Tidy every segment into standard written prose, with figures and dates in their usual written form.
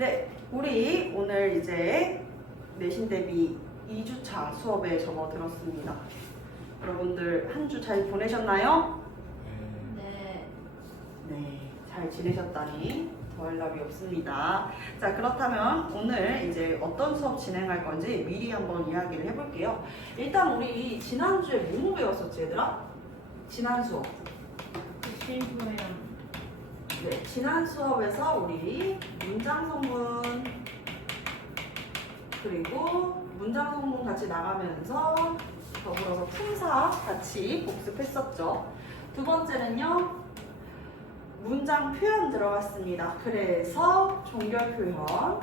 네, 우리 오늘 이제 내신 대비 2주차 수업에 접어들었습니다. 여러분들 한 주 잘 보내셨나요? 네. 네, 잘 지내셨다니 더할 나위 없습니다. 자, 그렇다면 오늘 이제 어떤 수업 진행할 건지 미리 한번 이야기를 해볼게요. 일단 우리 지난주에 뭐뭐 배웠었지, 얘들아? 지난 수업. 실무형. 네, 지난 수업에서 우리 문장 성분 그리고 문장 성분 같이 나가면서 더불어서 품사 같이 복습했었죠. 두 번째는요, 문장 표현 들어갔습니다. 그래서 종결 표현,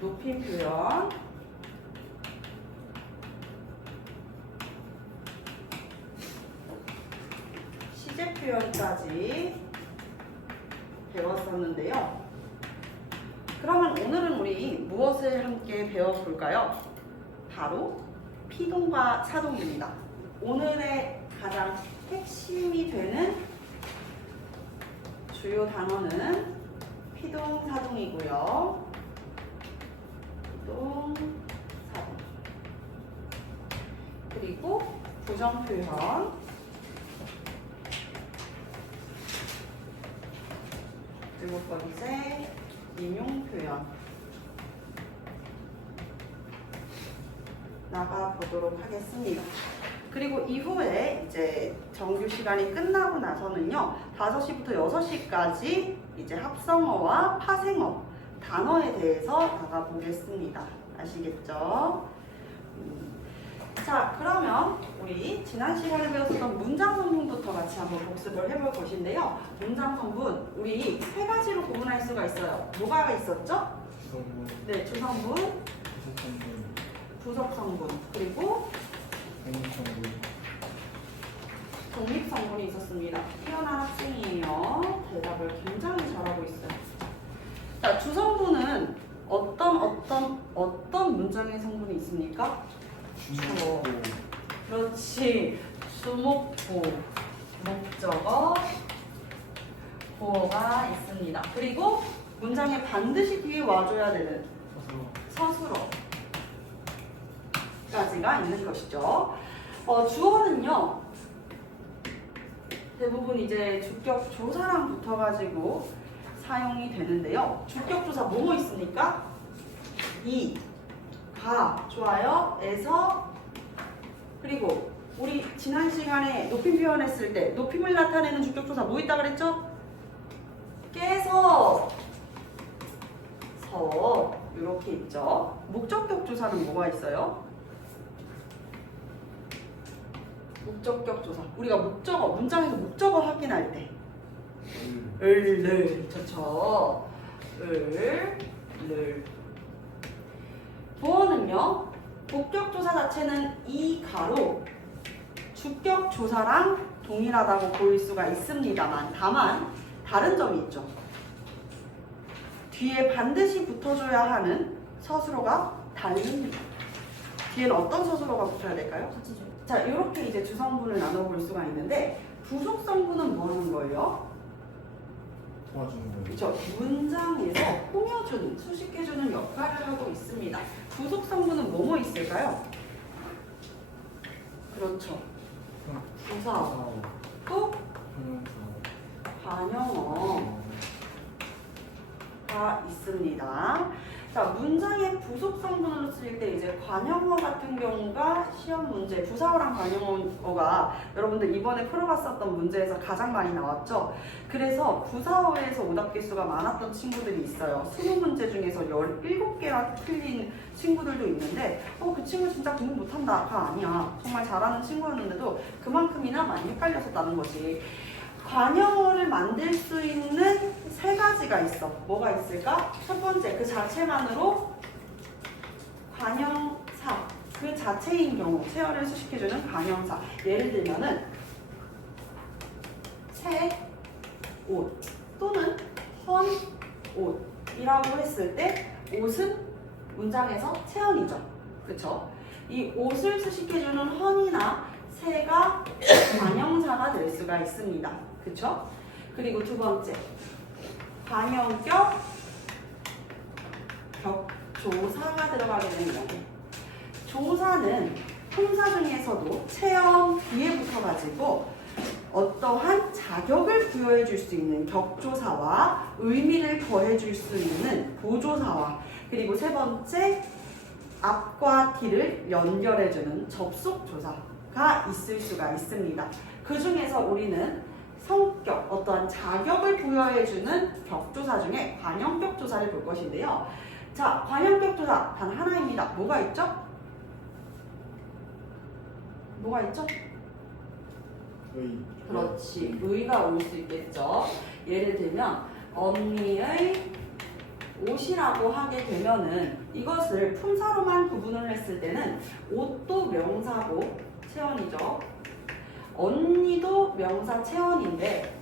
높임 표현, 시제 표현까지 배웠었는데요. 그러면 오늘은 우리 무엇을 함께 배워볼까요? 바로 피동과 사동입니다. 오늘의 가장 핵심이 되는 주요 단어는 피동, 사동이고요. 피동, 사동. 그리고 부정 표현, 일곱 번째 인용 표현 나가보도록 하겠습니다. 그리고 이후에 이제 정규 시간이 끝나고 나서는요, 5시부터 6시까지 이제 합성어와 파생어, 단어에 대해서 나가보겠습니다. 아시겠죠? 자, 그러면 우리 지난 시간에 배웠었던 문장 성분부터 같이 한번 복습을 해볼 것인데요. 문장 성분, 우리 세 가지로 구분할 수가 있어요. 뭐가 있었죠? 성분, 네, 주성분, 부속성분, 부속성분, 그리고 행성분, 독립성분이 있었습니다. 뛰어난 학생이에요. 대답을 굉장히 잘하고 있어요. 자, 주성분은 어떤 문장의 성분이 있습니까? 주목고, 그렇지. 주목보, 목적어, 보어가 있습니다. 그리고 문장에 반드시 뒤에 와줘야 되는 서술어까지가 있는 것이죠. 주어는요, 대부분 이제 주격 조사랑 붙어가지고 사용이 되는데요. 주격 조사 뭐뭐 있습니까? 이, 가, 좋아요, 에서, 그리고 우리 지난 시간에 높임 표현했을 때 높임을 나타내는 주격 조사 뭐 있다 그랬죠? 깨서, 서, 이렇게 있죠. 목적격 조사는 뭐가 있어요? 목적격 조사. 우리가 목적어, 문장에서 목적어 확인할 때. 을, 그렇죠. 을. 보어는요, 목격 조사 자체는 이 가로 주격 조사랑 동일하다고 보일 수가 있습니다만, 다만 다른 점이 있죠. 뒤에 반드시 붙어줘야 하는 서술어가 다릅니다. 뒤에는 어떤 서술어가 붙어야 될까요? 자, 이렇게 이제 주성분을 나눠볼 수가 있는데, 부속성분은 뭐 하는 거예요? 도와주는 거예요. 그렇죠. 문장에서 꾸며주는, 수식해주는 역할을 하고 있습니다. 부속성분은 뭐뭐 있을까요? 그렇죠. 부사, 또 관형어가 있습니다. 자, 문장의 부속성분으로 쓰일 때 이제 관형어 같은 경우가 시험 문제, 부사어랑 관형어가 여러분들 이번에 풀어봤었던 문제에서 가장 많이 나왔죠. 그래서 부사어에서 오답 개수가 많았던 친구들이 있어요. 20문제 중에서 17개가 틀린 친구들도 있는데 그 친구 진짜 공부 못한다가 아니야. 정말 잘하는 친구였는데도 그만큼이나 많이 헷갈렸었다는 거지. 관형어를 만들 수 있는 세 가지가 있어. 뭐가 있을까? 첫 번째, 그 자체만으로 관형사, 그 자체인 경우 체어를 수식해주는 관형사. 예를 들면은 새 옷 또는 헌 옷이라고 했을 때 옷은 문장에서 체언이죠. 그쵸? 이 옷을 수식해주는 헌이나 새가 관형사가 될 수가 있습니다. 그쵸? 그리고 두 번째, 관형격 격조사가 들어가게 되는 경우. 조사는 품사 중에서도 체험 뒤에 붙어가지고 어떠한 자격을 부여해 줄 수 있는 격조사와 의미를 더해 줄 수 있는 보조사와, 그리고 세 번째, 앞과 뒤를 연결해주는 접속조사가 있을 수가 있습니다. 그 중에서 우리는 성격, 어떠한 자격을 부여해주는 격조사 중에 관형격조사를 볼 것인데요. 자, 관형격조사 단 하나입니다. 뭐가 있죠? 뭐가 있죠? 의. 그렇지. 의가 올 수 있겠죠. 예를 들면 언니의 옷이라고 하게 되면은 이것을 품사로만 구분을 했을 때는 옷도 명사고 체언이죠. 언니도 명사 체언인데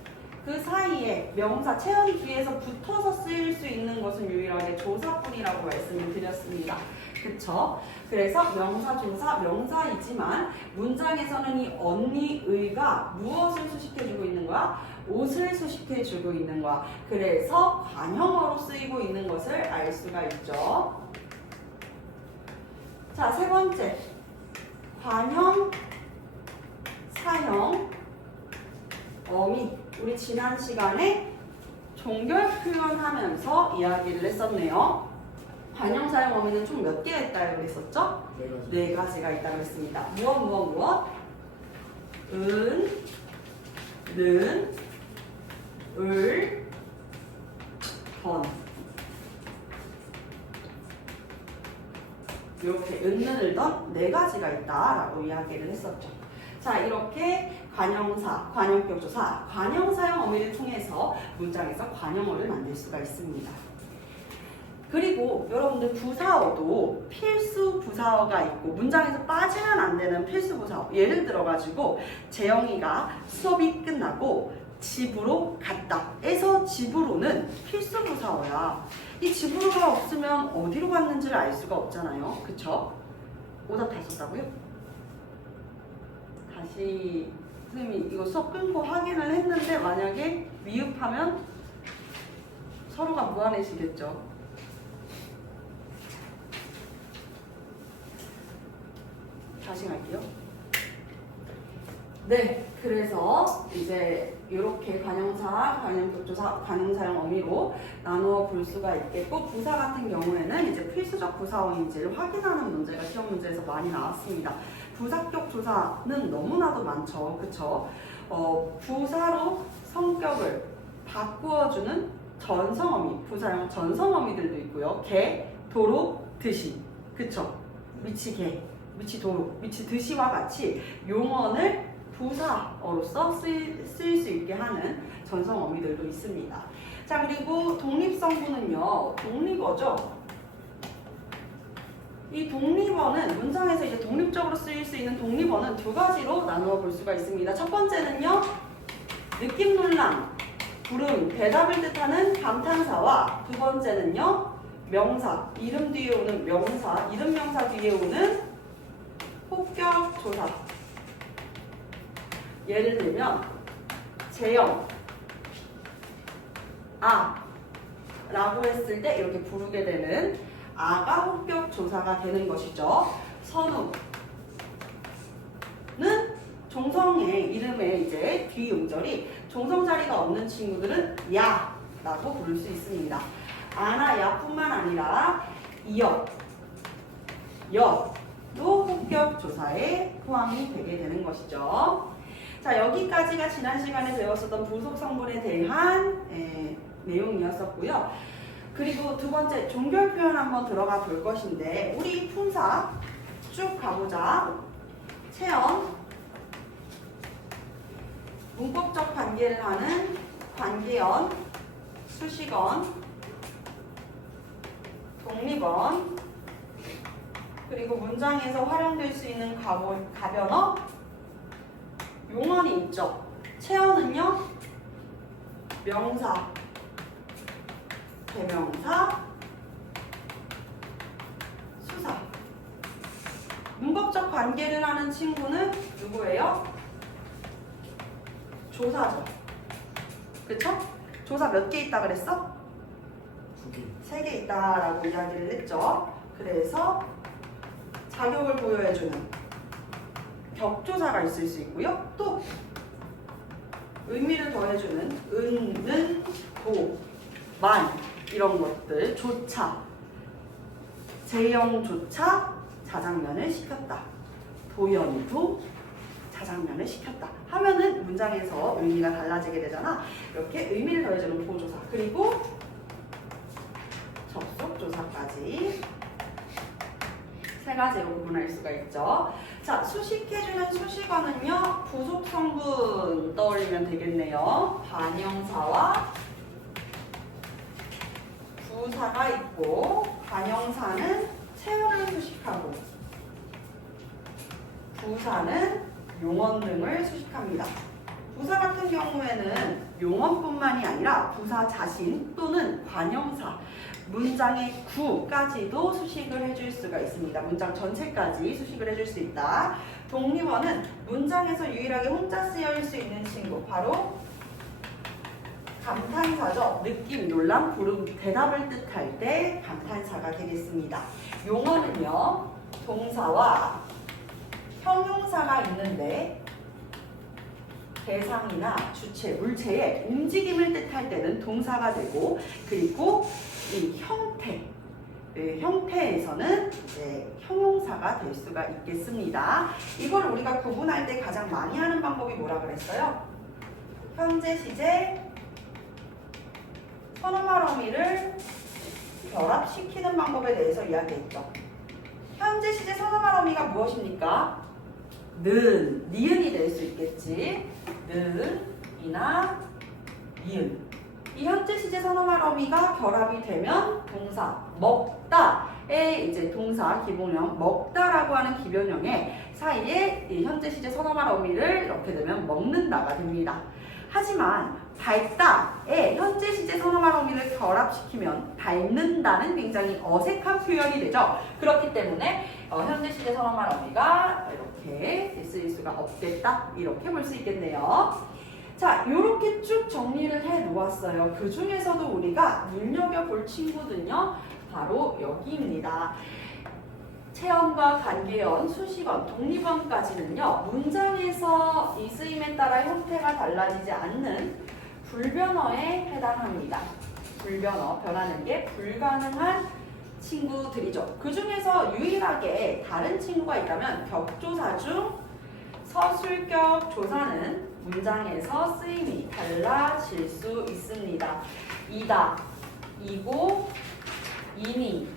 그 사이에 명사 체언 뒤에서 붙어서 쓰일 수 있는 것은 유일하게 조사뿐이라고 말씀을 드렸습니다. 그쵸? 그래서 명사, 조사, 명사이지만 문장에서는 이 언니의가 무엇을 수식해주고 있는 거야? 옷을 수식해주고 있는 거야. 그래서 관형어로 쓰이고 있는 것을 알 수가 있죠. 자, 세 번째. 관형, 사형, 어미. 우리 지난 시간에 종결 표현하면서 이야기를 했었네요. 관형, 사형, 어미는 총 몇 개가 있다고 그랬었죠? 네 가지가 있다고 했습니다. 무엇? 은, 는, 을, 던. 이렇게 은는, 을던 네 가지가 있다라고 이야기를 했었죠. 자, 이렇게 관형사, 관형격조사, 관형사형 어미를 통해서 문장에서 관형어를 만들 수가 있습니다. 그리고 여러분들 부사어도 필수 부사어가 있고 문장에서 빠지면 안 되는 필수 부사어. 예를 들어가지고 재영이가 수업이 끝나고 집으로 갔다 에서 집으로는 필수 부사어야. 이 집으로가 없으면 어디로 갔는지를 알 수가 없잖아요. 그쵸? 오답 다 썼다고요? 다시 선생님이 이거 수업 끊고 확인을 했는데 만약에 미흡하면 서로가 무안해지겠죠. 다시 갈게요. 네, 그래서 이제 이렇게 관형사, 관형격조사, 관형사형 어미로 나누어 볼 수가 있겠고 부사 같은 경우에는 이제 필수적 부사어인지를 확인하는 문제가 시험 문제에서 많이 나왔습니다. 부사격 조사는 너무나도 많죠, 그쵸? 부사로 성격을 바꾸어주는 전성어미, 부사형 전성어미들도 있고요. 개, 도로, 드시, 그쵸? 미치 개, 미치 도로, 미치 드시와 같이 용언을 부사어로서 쓰일 수 있게 하는 전성어미들도 있습니다. 자, 그리고 독립성분은요, 독립어죠. 이 독립어는 문장에서 이제 독립적으로 쓰일 수 있는 독립어는 두 가지로 나누어 볼 수가 있습니다. 첫 번째는요, 느낌 논란, 부름, 대답을 뜻하는 감탄사와 두 번째는요, 명사, 이름 뒤에 오는 명사, 이름 명사 뒤에 오는 폭격 조사. 예를 들면 재영, 아 라고 했을 때 이렇게 부르게 되는 아가 호격 조사가 되는 것이죠. 선우는 종성의 이름에 이제 뒤 음절이 종성 자리가 없는 친구들은 야 라고 부를 수 있습니다. 아나 야뿐만 아니라 이어, 여도 호격 조사에 포함이 되게 되는 것이죠. 자, 여기까지가 지난 시간에 배웠었던 부속 성분에 대한 내용이었었고요. 그리고 두 번째 종결 표현 한번 들어가 볼 것인데 우리 품사 쭉 가보자. 체험, 문법적 관계를 하는 관계언, 수식언, 독립언, 그리고 문장에서 활용될 수 있는 가변어, 용언이 있죠. 체언은요, 명사, 대명사, 수사. 문법적 관계를 하는 친구는 누구예요? 조사죠. 그쵸? 조사 몇 개 있다 그랬어? 2개. 3개 있다라고 이야기를 했죠. 그래서 자격을 부여해주는 격조사가 있을 수 있고요. 또 의미를 더해주는 은, 도, 만 이런 것들 조차 재영조차 자장면을 시켰다. 도연도 자장면을 시켰다. 하면은 문장에서 의미가 달라지게 되잖아. 이렇게 의미를 더해주는 보조사 그리고 접속조사까지 3가지로 구분할 수가 있죠. 자, 수식해주는 수식어는요. 부속성분 떠올리면 되겠네요. 관형사와 부사가 있고 관형사는 체온을 수식하고 부사는 용언 등을 수식합니다. 부사 같은 경우에는 용언뿐만이 아니라 부사 자신 또는 관형사 문장의 구까지도 수식을 해줄 수가 있습니다. 문장 전체까지 수식을 해줄 수 있다. 독립어는 문장에서 유일하게 혼자 쓰여질 수 있는 친구 바로 감탄사죠. 느낌, 논란, 부름, 대답을 뜻할 때 감탄사가 되겠습니다. 용어는요. 동사와 형용사가 있는데 대상이나 주체, 물체의 움직임을 뜻할 때는 동사가 되고 그리고 이 형태에서는 이제 형용사가 될 수가 있겠습니다. 이걸 우리가 구분할 때 가장 많이 하는 방법이 뭐라 그랬어요? 현재 시제 선어말 어미를 결합시키는 방법에 대해서 이야기했죠. 현재 시제 선어말 어미가 무엇입니까? 는, 니은이 될 수 있겠지. 는, 이나, 니은. 이 현재 시제 선어말 어미가 결합이 되면 동사 먹다의 이제 동사 기본형 먹다라고 하는 기변형의 사이에 이 현재 시제 선어말 어미를 이렇게 되면 먹는다가 됩니다. 하지만 밟다의 현재 시제 선어말 어미를 결합시키면 밟는다는 굉장히 어색한 표현이 되죠. 그렇기 때문에 현재 시제 선어말 어미가 이렇게 쓰일 수가 없겠다. 이렇게 볼 수 있겠네요. 자, 이렇게 쭉 정리를 해 놓았어요. 그 중에서도 우리가 눈여겨볼 친구는요. 바로 여기입니다. 체언과 관계언, 수식언, 독립언까지는요. 문장에서 이 쓰임에 따라 형태가 달라지지 않는 불변어에 해당합니다. 불변어, 변하는 게 불가능한 친구들이죠. 그 중에서 유일하게 다른 친구가 있다면 격조사 중 서술격 조사는 문장에서 쓰임이 달라질 수 있습니다. 이다, 이고, 이니,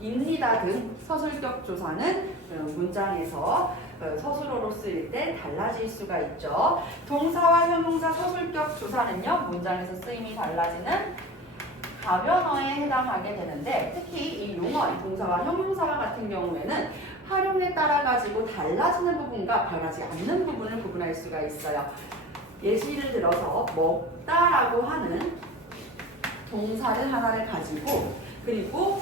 입니다 등 서술격 조사는 문장에서 서술어로 쓰일 때 달라질 수가 있죠. 동사와 형용사 서술격 조사는요. 문장에서 쓰임이 달라지는 가변어에 해당하게 되는데 특히 이 용어, 동사와 형용사 같은 경우에는 활용에 따라 가지고 달라지는 부분과 변하지 않는 부분을 구분할 수가 있어요. 예시를 들어서 먹다라고 하는 동사를 하나를 가지고 그리고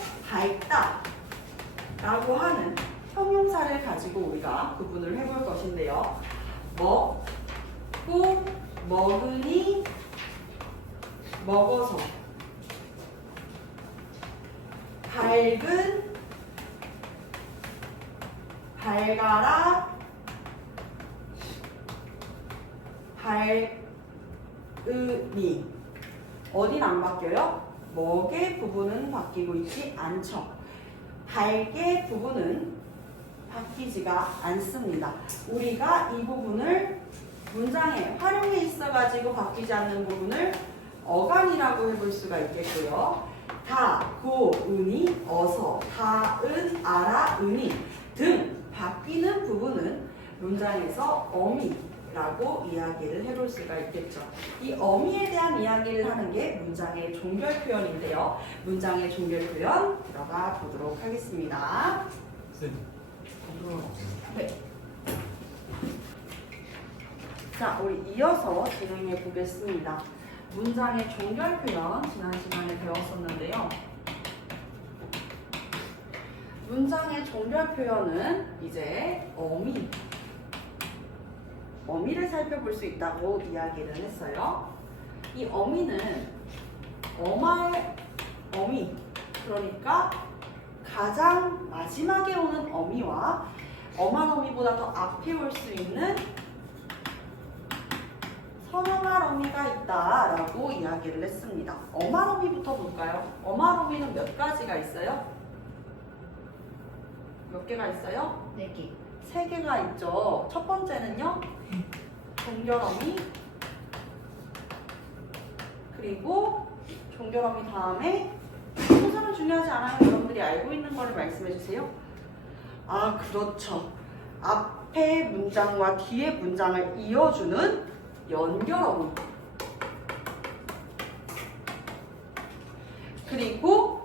밟다라고 하는 형용사를 가지고 우리가 구분을 해볼 것인데요. 먹고 먹으니 먹어서 밝은 밝아라 밝으니 어디는 안 바뀌어요? 먹의 부분은 바뀌고 있지 않죠. 밝의 부분은 바뀌지가 않습니다. 우리가 이 부분을 문장에 활용해 있어가지고 바뀌지 않는 부분을 어간이라고 해볼 수가 있겠고요. 다, 고, 은이, 어서, 다, 은, 알아, 은이 등 바뀌는 부분은 문장에서 어미라고 이야기를 해볼 수가 있겠죠. 이 어미에 대한 이야기를 하는 게 문장의 종결 표현인데요. 문장의 종결 표현 들어가 보도록 하겠습니다. 네. 자, 우리 이어서 진행해 보겠습니다. 문장의 종결 표현 지난 시간에 배웠었는데요. 문장의 종결 표현은 이제 어미를 살펴볼 수 있다고 이야기를 했어요. 이 어미는 어마의 어미, 그러니까 가장 마지막에 오는 어미와 엄한 어미보다 더 앞에 올 수 있는 선엄할 어미가 있다라고 이야기를 했습니다. 엄할 어미부터 볼까요? 엄할 어미는 몇 가지가 있어요? 몇 개가 있어요? 4개. 3개가 있죠. 첫 번째는요, 종결어미, 그리고 종결어미 다음에 순서는 중요하지 않아요. 여러분들이 알고 있는 거를 말씀해 주세요. 아, 그렇죠. 앞에 문장과 뒤에 문장을 이어주는 연결어미. 그리고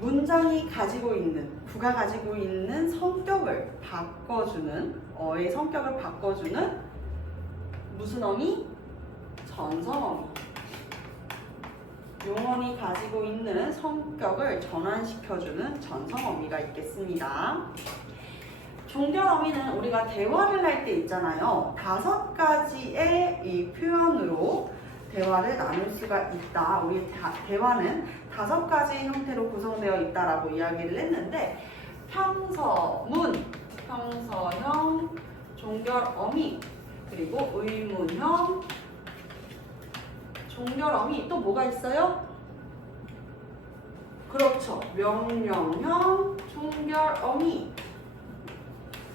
문장이 가지고 있는, 구가 가지고 있는 성격을 바꿔주는, 어의 성격을 바꿔주는 무슨 어미? 전성어미. 용언이 가지고 있는 성격을 전환시켜주는 전성어미가 있겠습니다. 종결어미는 우리가 대화를 할 때 있잖아요. 5가지의 이 표현으로 대화를 나눌 수가 있다. 우리 대화는 5가지의 형태로 구성되어 있다라고 이야기를 했는데, 평서문, 평서형, 종결어미, 그리고 의문형, 종결어미, 또 뭐가 있어요? 그렇죠. 명령형, 종결어미.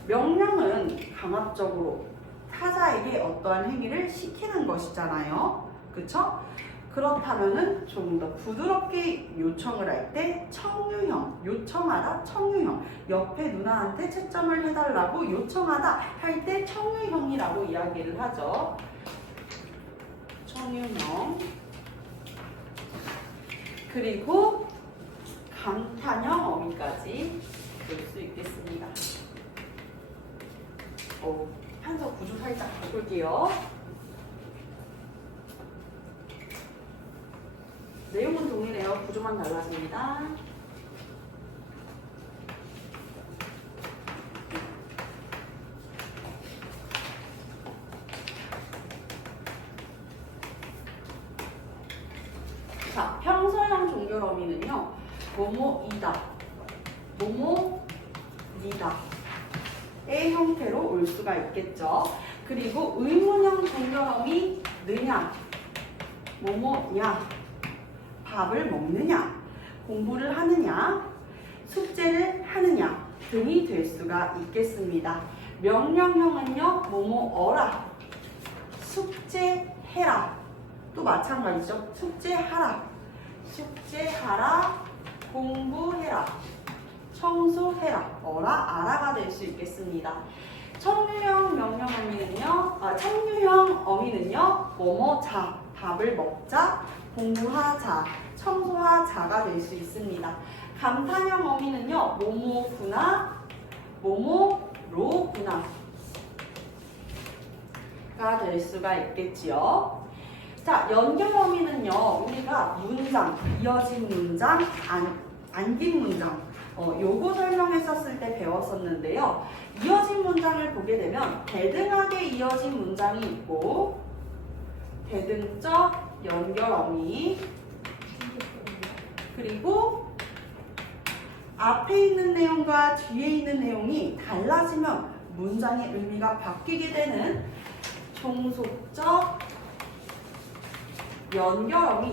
명령은 강압적으로 타자에게 어떠한 행위를 시키는 것이잖아요. 그쵸? 그렇다면은 조금 더 부드럽게 요청을 할 때 청유형, 요청하다, 청유형. 옆에 누나한테 채점을 해달라고 요청하다 할 때 청유형이라고 이야기를 하죠. 청유형. 그리고 감탄형 어미까지 볼 수 있겠습니다. 판서 구조 살짝 바꿀게요. 내용은 동일해요. 구조만 달라집니다. 자, 평서형 종결어미는요, 뭐뭐이다, 뭐뭐니다 의 형태로 올 수가 있겠죠. 그리고 의문형 종결어미 느냐, 뭐뭐야, 밥을 먹느냐, 공부를 하느냐, 숙제를 하느냐 등이 될 수가 있겠습니다. 명령형은요, 뭐뭐어라, 숙제해라, 또 마찬가지죠. 숙제하라, 숙제하라, 공부해라, 청소해라, 어라, 아라가 될 수 있겠습니다. 청유형 명령 어미는요, 청유형 어미는요, 뭐뭐자, 밥을 먹자, 공부하자, 청소하자가 될 수 있습니다. 감탄형 어미는요, 뭐뭐구나, 뭐뭐로구나 가 될 수가 있겠지요. 자, 연결 어미는요, 우리가 문장, 이어진 문장, 안긴 문장, 요거 설명했었을 때 배웠었는데요. 이어진 문장을 보게 되면 대등하게 이어진 문장이 있고, 대등적 연결 어미, 그리고 앞에 있는 내용과 뒤에 있는 내용이 달라지면 문장의 의미가 바뀌게 되는 종속적 연결어미.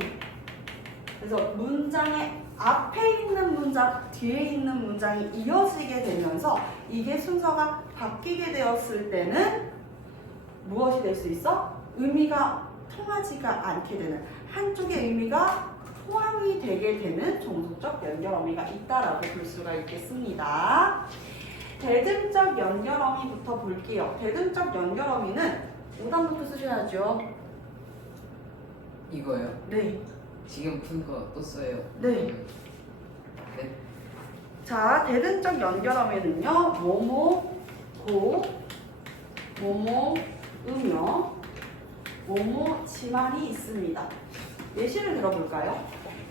그래서 문장의 앞에 있는 문장, 뒤에 있는 문장이 이어지게 되면서 이게 순서가 바뀌게 되었을 때는 무엇이 될 수 있어? 의미가 통하지가 않게 되는, 한쪽의 의미가 포함이 되게 되는 종속적 연결어미가 있다라고 볼 수가 있겠습니다. 대등적 연결어미부터 볼게요. 대등적 연결어미는 오답노트 쓰셔야죠. 이거요? 네. 지금 푼 거 또 써요? 네. 네. 자, 대등적 연결어미는요, 뭐뭐, 고, 뭐뭐, 으며, 뭐뭐, 지만이 있습니다. 예시를 들어볼까요?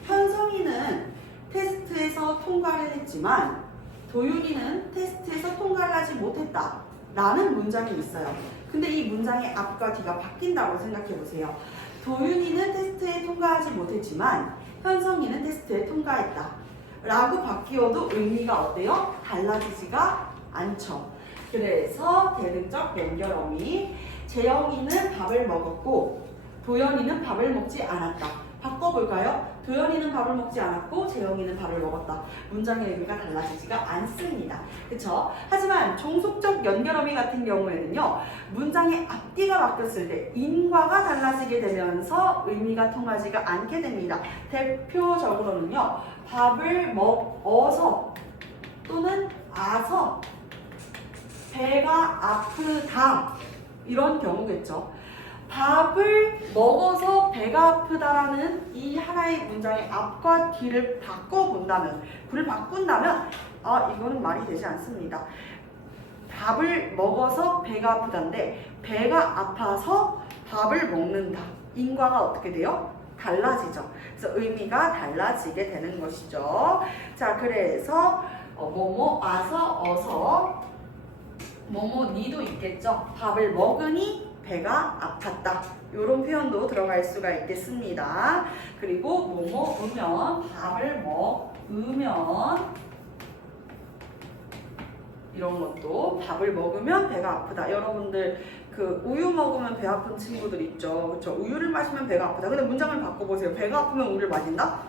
현성이는 테스트에서 통과를 했지만 도윤이는 테스트에서 통과를 하지 못했다. 라는 문장이 있어요. 근데 이 문장의 앞과 뒤가 바뀐다고 생각해 보세요. 도윤이는 테스트에 통과하지 못했지만 현성이는 테스트에 통과했다 라고 바뀌어도 의미가 어때요? 달라지지가 않죠. 그래서 대등적 연결어미 재영이는 밥을 먹었고 도연이는 밥을 먹지 않았다. 바꿔볼까요? 도연이는 밥을 먹지 않았고 재영이는 밥을 먹었다. 문장의 의미가 달라지지가 않습니다. 그쵸? 하지만 종속적 연결어미 같은 경우에는요. 문장의 앞뒤가 바뀌었을 때 인과가 달라지게 되면서 의미가 통하지가 않게 됩니다. 대표적으로는요. 밥을 먹어서 또는 아서 배가 아프다 이런 경우겠죠. 밥을 먹어서 배가 아프다라는 이 하나의 문장의 앞과 뒤를 바꿔본다면, 굴을 바꾼다면 이거는 말이 되지 않습니다. 밥을 먹어서 배가 아프다인데 배가 아파서 밥을 먹는다. 인과가 어떻게 돼요? 달라지죠. 그래서 의미가 달라지게 되는 것이죠. 자, 그래서 뭐뭐 아서 어서 뭐뭐 니도 있겠죠. 밥을 먹으니 배가 아팠다. 이런 표현도 들어갈 수가 있겠습니다. 그리고 뭐뭐 으면 밥을 먹으면 이런 것도 밥을 먹으면 배가 아프다. 여러분들 그 우유 먹으면 배 아픈 친구들 있죠. 그렇죠? 우유를 마시면 배가 아프다. 근데 문장을 바꿔보세요. 배가 아프면 우유를 마신다?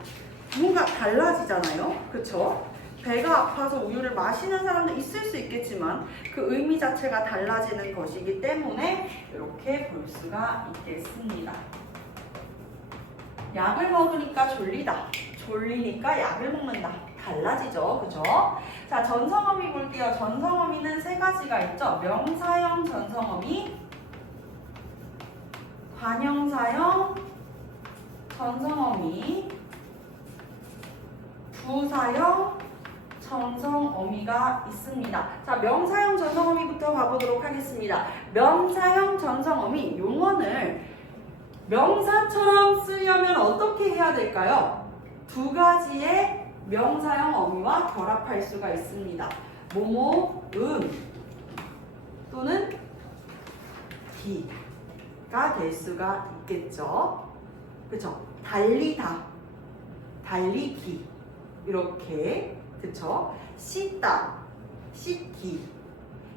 뭔가 달라지잖아요. 그렇죠? 배가 아파서 우유를 마시는 사람도 있을 수 있겠지만 그 의미 자체가 달라지는 것이기 때문에 이렇게 볼 수가 있겠습니다. 약을 먹으니까 졸리다. 졸리니까 약을 먹는다. 달라지죠. 그죠? 자, 전성어미 볼게요. 전성어미는 세 가지가 있죠. 명사형 전성어미, 관형사형 전성어미, 부사형 전성어미가 있습니다. 자, 명사형 전성어미부터 가보도록 하겠습니다. 명사형 전성어미 용언을 명사처럼 쓰려면 어떻게 해야 될까요? 두 가지의 명사형 어미와 결합할 수가 있습니다. 뭐뭐, 또는 기가 될 수가 있겠죠. 그쵸? 달리다, 달리기 이렇게 그쵸? 씻다, 씻기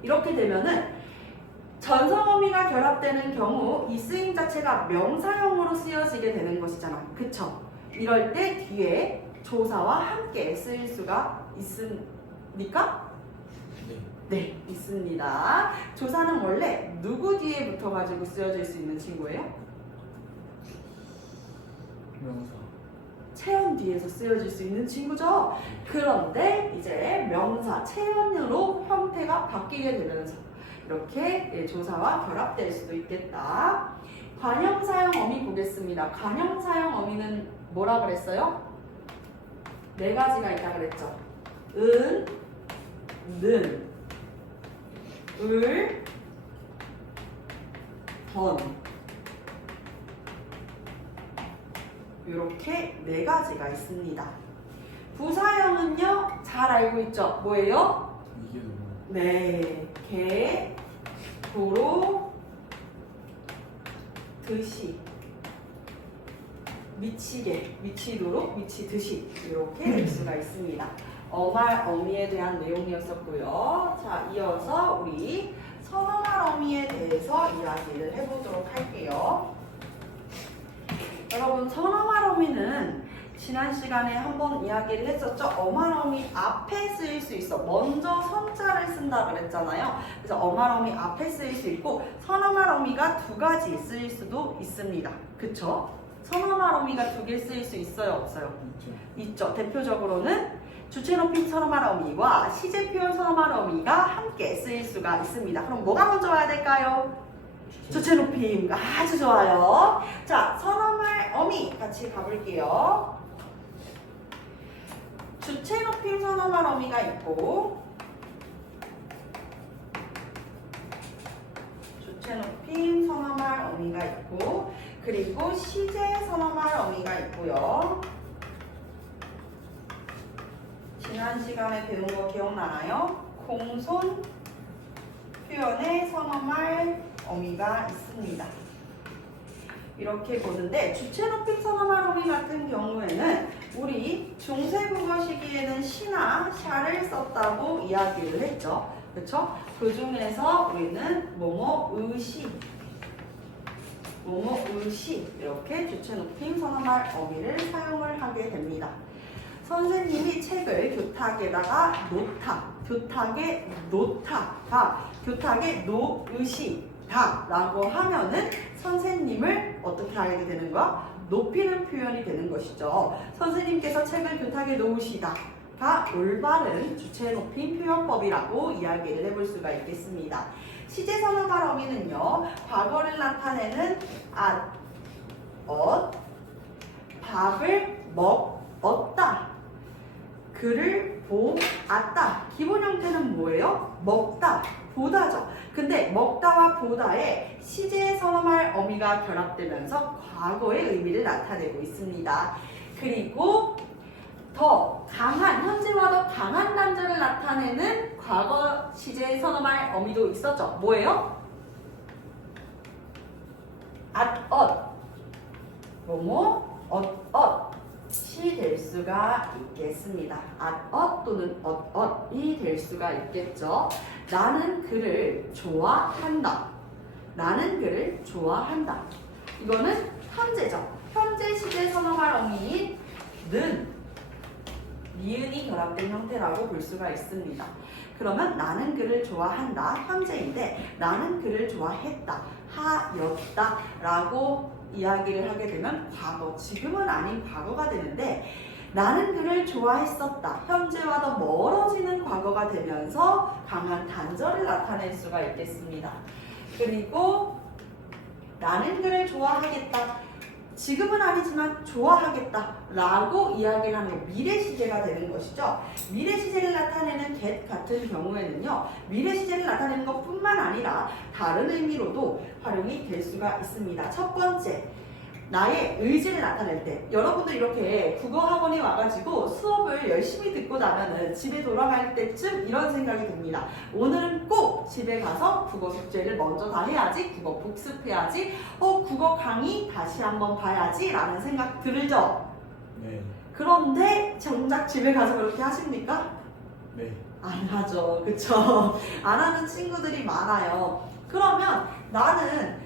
이렇게 되면은 전성어미가 결합되는 경우 이 쓰임 자체가 명사형으로 쓰여지게 되는 것이잖아. 그쵸? 이럴 때 뒤에 조사와 함께 쓰일 수가 있습니까? 네, 있습니다. 조사는 원래 누구 뒤에 붙어가지고 쓰여질 수 있는 친구예요? 명사. 체언 뒤에서 쓰여질 수 있는 친구죠. 그런데 이제 명사, 체언으로 형태가 바뀌게 되면서 이렇게 조사와 결합될 수도 있겠다. 관형사형 어미 보겠습니다. 관형사형 어미는 뭐라 그랬어요? 네 가지가 있다 그랬죠. 은, 는, 을, 던 이렇게 네 가지가 있습니다. 부사형은요, 잘 알고 있죠? 뭐예요? 이게 너무. 네, 개, 도로, 듯이, 미치게, 미치도록, 미치듯이 이렇게 될 수가 있습니다. 어말 어미에 대한 내용이었었고요. 자, 이어서 우리 선어말 어미에 대해서 이야기를 해보도록 할게요. 여러분, 선어말 어미는 지난 시간에 한번 이야기를 했었죠. 어말 어미 앞에 쓰일 수 있어. 먼저 선자를 쓴다 그랬잖아요. 그래서 어말 어미 앞에 쓰일 수 있고 선어말 어미가 두 가지 쓰일 수도 있습니다. 그쵸? 선어말 어미가 두 개 쓰일 수 있어요? 없어요? 있죠. 대표적으로는 주체높임 선어말 어미와 시제표현 선어말 어미가 함께 쓰일 수가 있습니다. 그럼 뭐가 먼저 와야 될까요? 주체높임. 아주 좋아요. 자, 선어말 어미 같이 가볼게요. 주체높임 선어말 어미가 있고 주체높임 선어말 어미가 있고 그리고 시제 선어말 어미가 있고요. 지난 시간에 배운 거 기억나나요? 공손 표현에 선어말 어미가 있습니다. 이렇게 보는데 주체 높임 선어말 어미 같은 경우에는 우리 중세국어 시기에는 시나 샤를 썼다고 이야기를 했죠. 그렇죠? 그 중에서 우리는 뭐뭐의시, 뭐뭐의시 이렇게 주체 높임 선어말 어미를 사용을 하게 됩니다. 선생님이 책을 교탁에다가 교탁에 놓다가 교탁에 놓으시다 라고 하면은 선생님을 어떻게 하게 되는 거야? 높이는 표현이 되는 것이죠. 선생님께서 책을 교탁에 놓으시다가 올바른 주체 높임 표현법이라고 이야기를 해볼 수가 있겠습니다. 시제 선어말 어미는요, 과거를 나타내는 밥을 먹었다, 글을 보았다. 기본 형태는 뭐예요? 먹다, 보다죠. 근데 먹다와 보다에 시제 선어말 어미가 결합되면서 과거의 의미를 나타내고 있습니다. 그리고 더 강한, 현재와 더 강한 단절을 나타내는 과거 시제 선어말 어미도 있었죠. 뭐예요? 시 될 수가 있겠습니다. 또는 이 될 수가 있겠죠. 나는 그를 좋아한다. 나는 그를 좋아한다. 이거는 현재죠. 현재 시제 선어말 어미인 니은이 결합된 형태라고 볼 수가 있습니다. 그러면 나는 그를 좋아한다. 현재인데 나는 그를 좋아했다. 하였다. 라고 이야기를 하게 되면 과거, 지금은 아닌 과거가 되는데 나는 그를 좋아했었다. 현재와 더 멀어지는 과거가 되면서 강한 단절을 나타낼 수가 있겠습니다. 그리고 나는 그를 좋아하겠다. 지금은 아니지만 좋아하겠다 라고 이야기를 하는 게 미래 시제가 되는 것이죠. 미래 시제를 나타내는 get 같은 경우에는요, 미래 시제를 나타내는 것 뿐만 아니라 다른 의미로도 활용이 될 수가 있습니다. 첫 번째, 나의 의지를 나타낼 때, 여러분들 이렇게 국어 학원에 와가지고 수업을 열심히 듣고 나면은 집에 돌아갈 때쯤 이런 생각이 듭니다. 오늘은 꼭 집에 가서 국어 숙제를 먼저 다 해야지, 국어 복습해야지, 국어 강의 다시 한번 봐야지 라는 생각 들죠? 네. 그런데 정작 집에 가서 그렇게 하십니까? 네. 안 하죠. 그쵸? 안 하는 친구들이 많아요. 그러면 나는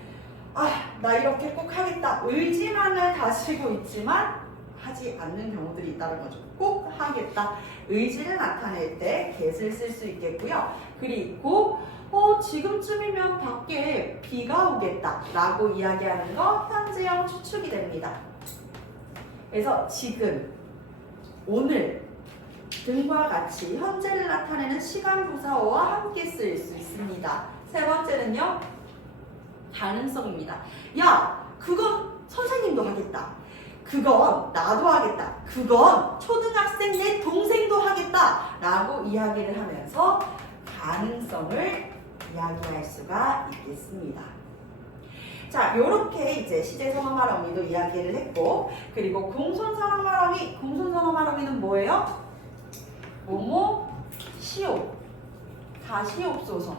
나 이렇게 꼭 하겠다. 의지만을 가지고 있지만 하지 않는 경우들이 있다는 거죠. 꼭 하겠다. 의지를 나타낼 때 get을 쓸 수 있겠고요. 그리고 지금쯤이면 밖에 비가 오겠다 라고 이야기하는 거 현재형 추측이 됩니다. 그래서 지금, 오늘 등과 같이 현재를 나타내는 시간 부사어와 함께 쓰일 수 있습니다. 세 번째는요, 가능성입니다. 야, 그건 선생님도 하겠다. 그건 나도 하겠다. 그건 초등학생 내 동생도 하겠다. 라고 이야기를 하면서 가능성을 이야기할 수가 있겠습니다. 자, 요렇게 이제 시제 선어말 어미도 이야기를 했고, 그리고 공손 선어말 어미, 공손 선어말 어미는 뭐예요? 뭐뭐 시옵, 가시옵소서,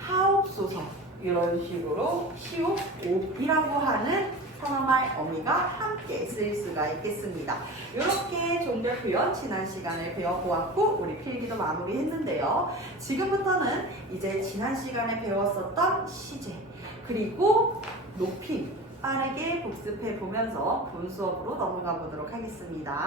하옵소서, 이런 식으로 시옵옵이라고 하는 선어말 어미가 함께 쓰일 수가 있겠습니다. 이렇게 종절 표현 지난 시간에 배워보았고 우리 필기도 마무리했는데요. 지금부터는 이제 지난 시간에 배웠었던 시제 그리고 높임 빠르게 복습해 보면서 본 수업으로 넘어가 보도록 하겠습니다.